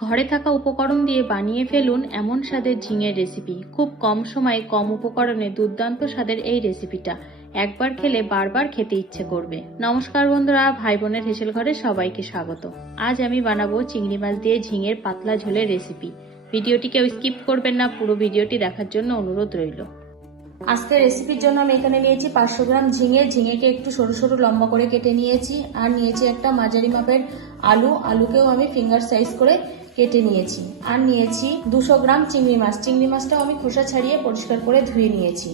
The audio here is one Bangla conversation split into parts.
ঘরে থাকা উপকরণ দিয়ে বানিয়ে ফেলুন এমন স্বাদের ঝিঙের রেসিপি। খুব কম সময়ে কম উপকরণে দুর্দান্ত স্বাদের এই রেসিপিটা একবার খেলে বারবার খেতে ইচ্ছে করবে। নমস্কার বন্ধুরা, ভাই বোনের হেসেল ঘরে সবাইকে স্বাগত। আজ আমি বানাবো চিংড়ি মাছ দিয়ে ঝিঙের পাতলা ঝোলের রেসিপি। ভিডিওটি কেউ স্কিপ করবেন না, পুরো ভিডিওটি দেখার জন্য অনুরোধ রইল। আজকে রেসিপির জন্য আমি এখানে নিয়েছি 500 গ্রাম ঝিঙেকে একটু সরু সরু লম্বা করে কেটে নিয়েছি। আর নিয়েছি একটা মাঝারি মাপের আলুকেও আমি ফিঙ্গার সাইজ করে কেটে নিয়েছি। আর নিয়েছি 200 গ্রাম চিংড়ি মাছটাও আমি খোসা ছাড়িয়ে পরিষ্কার করে ধুয়ে নিয়েছি।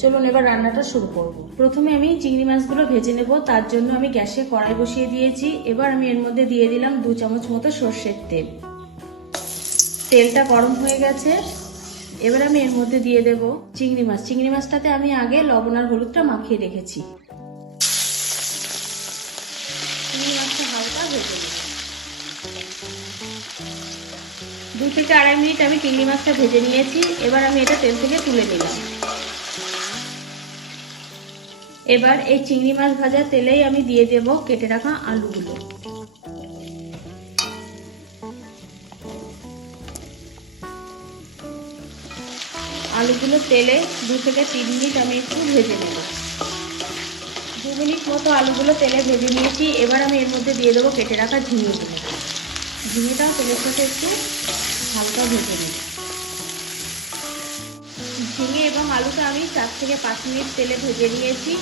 চলুন এবার রান্নাটা শুরু করব। প্রথমে আমি চিংড়ি মাছগুলো ভেজে নেব, তার জন্য আমি গ্যাসে কড়াই বসিয়ে দিয়েছি। এবার আমি এর মধ্যে দিয়ে দিলাম 2 চামচ মতো সর্ষের তেল। তেলটা গরম হয়ে গেছে, এবার আমি এর মধ্যে দিয়ে দেব চিংড়ি মাছটাতে আমি আগে লবণ আর হলুদটা মাখিয়ে রেখেছি। চিংড়ি মাছটা হালকা ভেজে নেব। 2 থেকে 2.5 মিনিট আমি চিংড়ি মাছটা ভেজে নিয়েছি। এবার আমি এটা তেল থেকে তুলে নিলাম। এবার এই চিংড়ি মাছ ভাজা তেলেই আমি দিয়ে দেব কেটে রাখা আলুগুলো। আলুগুলো তেলে 2 থেকে 3 মিনিট আমি একটু ভেজে নেব। 2 মিনিট মতো আলুগুলো তেলে ভেজে নিয়েছি। এবার আমি এর মধ্যে দিয়ে দেবো কেটে রাখা ঝিঙেটাও তেলের সাথে একটু হালকা ভেজে নেব। ঝিঙে এবং আলুটা আমি 4 থেকে 5 মিনিট তেলে ভেজে নিয়েছি।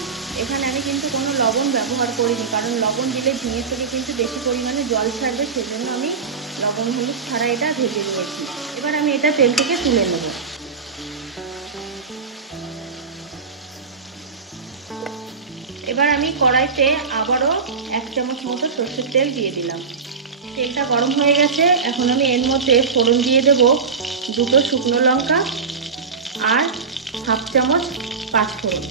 এখানে আমি কিন্তু কোনো লবণ ব্যবহার করিনি, কারণ লবণ দিলে ঝিঙে থেকে কিন্তু বেশি পরিমাণে জল ছাড়বে, সেজন্য আমি লবণ হলুদ ছাড়া এটা ভেজে নিয়েছি। এবার আমি এটা তেল থেকে তুলে নেব। এবার আমি কড়াইতে আবারও 1 চামচ মতো সরষের তেল দিয়ে দিলাম। তেলটা গরম হয়ে গেছে। এখন আমি এর মধ্যে ফোড়ন দিয়ে দেব 2টো শুকনো লঙ্কা আর 1/2 চামচ পাঁচফোড়ন।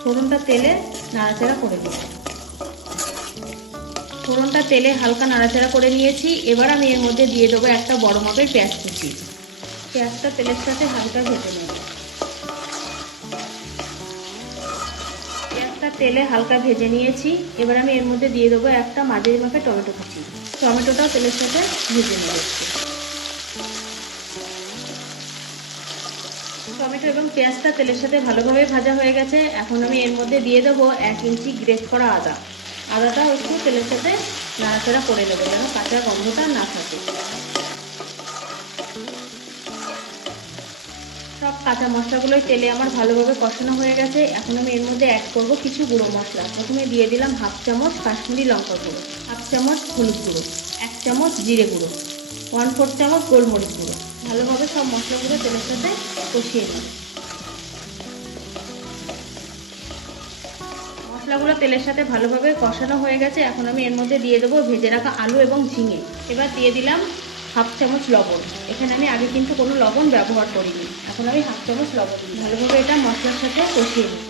ফোড়নটা তেলে নাড়াচাড়া করে দিই। ফোড়নটা তেলে হালকা নাড়াচাড়া করে নিয়েছি। এবার আমি এর মধ্যে দিয়ে দেবো একটা বড় মাপের পেঁয়াজ কুচি। পেঁয়াজটা তেলের সাথে হালকা ভেজে নেব। তেলে হালকা ভেজে নিয়েছি। এবার আমি এর মধ্যে দিয়ে দেবো একটা মাঝারি মাপের টমেটো কুচি। টমেটোটাও তেলের সাথে ভেজে নেব। টমেটো এবং পেঁয়াজটা তেলের সাথে ভালোভাবে ভাজা হয়ে গেছে। এখন আমি এর মধ্যে দিয়ে দেবো 1 ইঞ্চি গ্রেট করা আদাটাও একটু তেলের সাথে নাড়াচাড়া করে নেবো, যেন কাঁচা গন্ধটা না থাকে। সব কাঁচা মশলাগুলোই তেলে আমার ভালোভাবে কষানো হয়ে গেছে। এখন আমি এর মধ্যে অ্যাড করব কিছু গুঁড়ো মশলা। প্রথমে দিয়ে দিলাম 1/2 চামচ কাশ্মীরি লঙ্কা গুঁড়ো, 1/2 চামচ হলুদ গুঁড়ো, 1 চামচ জিরে গুঁড়ো, 1/4 চামচ গোলমরিচ গুঁড়ো। ভালোভাবে সব মশলাগুলো তেলের সাথে কষিয়ে নিই। মশলাগুলো তেলের সাথে ভালোভাবে কষানো হয়ে গেছে। এখন আমি এর মধ্যে দিয়ে দেবো ভেজে রাখা আলু এবং ঝিঙে। এবার দিয়ে দিলাম 1/2 চামচ লবণ। এখানে আমি আগে কিন্তু কোনো লবণ ব্যবহার করিনি। এখন আমি 1/2 চামচ লবণ দিই। ভালোভাবে এটা মশলার সাথে কষিয়ে নিই।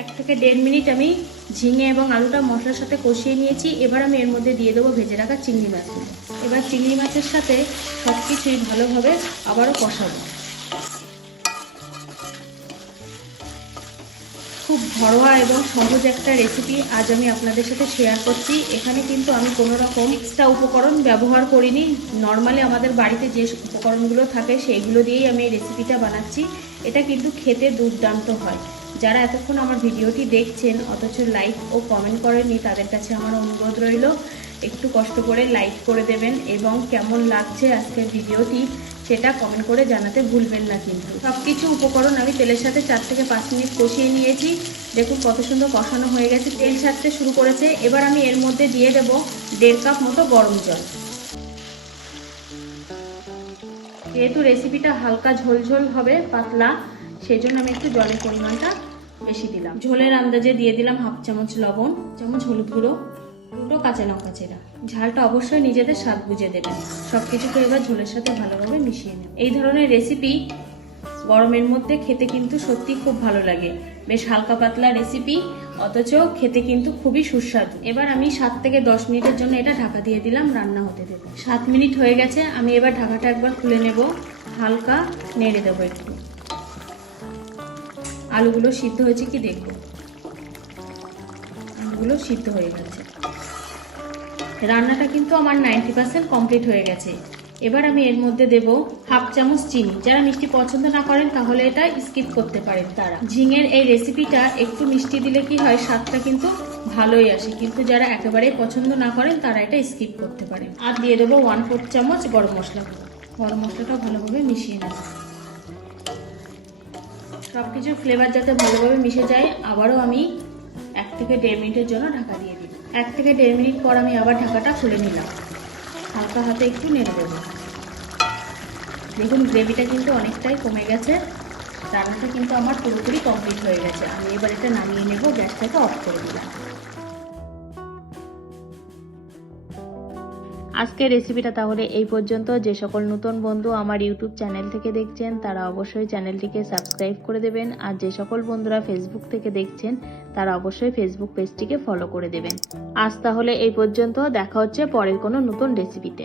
1 থেকে 1.5 মিনিট আমি ঝিঙে এবং আলুটা মশলার সাথে কষিয়ে নিয়েছি। এবার আমি এর মধ্যে দিয়ে দেবো ভেজে রাখা চিংড়ি মাছগুলো। এবার চিংড়ি মাছের সাথে সব কিছুই ভালোভাবে আবারও কষাবো। খুব ঘরোয়া এবং সহজ একটা রেসিপি আজ আমি আপনাদের সাথে শেয়ার করছি। এখানে কিন্তু আমি কোনো রকম এক্সট্রা উপকরণ ব্যবহার করিনি। নর্মালি আমাদের বাড়িতে যে উপকরণগুলো থাকে সেইগুলো দিয়েই আমি এই রেসিপিটা বানাচ্ছি। এটা কিন্তু খেতে দুর্দান্ত হয়। যারা এতক্ষণ আমার ভিডিওটি দেখছেন অথচ লাইক ও কমেন্ট করেননি, তাদের কাছে আমার অনুরোধ রইল একটু কষ্ট করে লাইক করে দেবেন এবং কেমন লাগছে আজকের ভিডিওটি সেটা কমেন্ট করে জানাতে ভুলবেন না। কিন্তু সব কিছু উপকরণ আমি তেলের সাথে 4 থেকে 5 মিনিট কষিয়ে নিয়েছি। দেখুন কত সুন্দর কষানো হয়ে গেছে, তেল ছাড়তে শুরু করেছে। এবার আমি এর মধ্যে দিয়ে দেব 1.5 কাপ মতো গরম জল। যেহেতু রেসিপিটা হালকা ঝোলঝোল হবে, পাতলা, সেই জন্য আমি একটু জলের পরিমাণটা বেশি দিলাম। ঝোলের আন্দাজে দিয়ে দিলাম 1/2 চামচ লবণ, 1 চামচ হলুদ গুঁড়ো, 2টো কাঁচা লঙ্কা চেরা। ঝালটা অবশ্যই নিজেদের স্বাদ বুঝে দেবেন। সবকিছুকে এবার ঝোলের সাথে ভালোভাবে মিশিয়ে নেব। এই ধরনের রেসিপি গরমের মধ্যে খেতে কিন্তু সত্যি খুব ভালো লাগে। বেশ হালকা পাতলা রেসিপি, অথচ খেতে কিন্তু খুবই সুস্বাদু। এবার আমি 7 থেকে 10 মিনিটের জন্য এটা ঢাকা দিয়ে দিলাম, রান্না হতে দেব। 7 মিনিট হয়ে গেছে। আমি এবার ঢাকাটা একবার খুলে নেব, হালকা নেড়ে দেবো একটু। আলুগুলো সিদ্ধ হয়েছে কি দেখব। আলুগুলো সিদ্ধ হয়ে গেছে। রান্নাটা কিন্তু আমার 90% কমপ্লিট হয়ে গেছে। এবার আমি এর মধ্যে দেব হাফ চামচ চিনি। যারা মিষ্টি পছন্দ না করেন তাহলে এটা স্কিপ করতে পারেন। তারা ঝিঙের এই রেসিপিটা একটু মিষ্টি দিলে কি হয়, স্বাদটা কিন্তু ভালোই আসে, কিন্তু যারা একেবারেই পছন্দ না করেন তারা এটা স্কিপ করতে পারেন। আর দিয়ে দেবো 1/4 চামচ গরম মশলা। গরম মশলাটা ভালোভাবে মিশিয়ে নেব। সবকিছু ফ্লেভার যাতে ভালোভাবে মিশে যায়, আবারও আমি 1 থেকে 1.5 মিনিটের জন্য ঢাকা দিয়ে দিই। 1 থেকে 1.5 মিনিট পর আমি আবার ঢাকাটা খুলে নিলাম। হালকা হাতে একটু নেড়ে দেবো। দেখুন গ্রেভিটা কিন্তু অনেকটাই কমে গেছে, রান্নাটা কিন্তু আমার পুরোপুরি কমপ্লিট হয়ে গেছে। আমি এবার এটা নামিয়ে নেব, গ্যাসটাকে অফ করে দিলাম। আজকের রেসিপিটা তাহলে এই পর্যন্ত। যে সকল নতুন বন্ধু আমার ইউটিউব চ্যানেল থেকে দেখছেন তারা অবশ্যই চ্যানেলটিকে সাবস্ক্রাইব করে দেবেন, আর যে সকল বন্ধুরা ফেসবুক থেকে দেখছেন তারা অবশ্যই ফেসবুক পেজটিকে ফলো করে দেবেন। আজ তাহলে এই পর্যন্ত, দেখা হচ্ছে পরের কোনো নতুন রেসিপিতে।